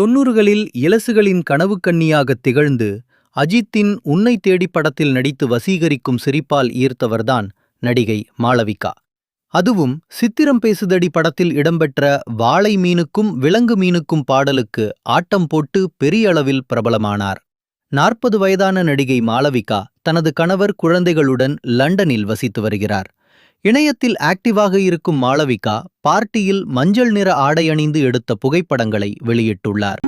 தொன்னூறுகளில் இலசுகளின் கனவுக்கன்னியாகத் திகழ்ந்து அஜித்தின் உன்னை தேடி படத்தில் நடித்து வசீகரிக்கும் சிரிப்பால் ஈர்த்தவர்தான் நடிகை மாளவிகா. அதுவும் சித்திரம் பேசுதடி படத்தில் இடம்பெற்ற வாளை மீனுக்கும் விலங்கு மீனுக்கும் பாடலுக்கு ஆட்டம் போட்டு பெரிய அளவில் பிரபலமானார். நாற்பது வயதான நடிகை மாளவிகா தனது கணவர் குழந்தைகளுடன் லண்டனில் வசித்து வருகிறார். இணையத்தில் ஆக்டிவாக இருக்கும் மாளவிகா பார்ட்டியில் மஞ்சள் நிற ஆடை அணிந்து எடுத்த புகைப்படங்களை வெளியிட்டுள்ளார்.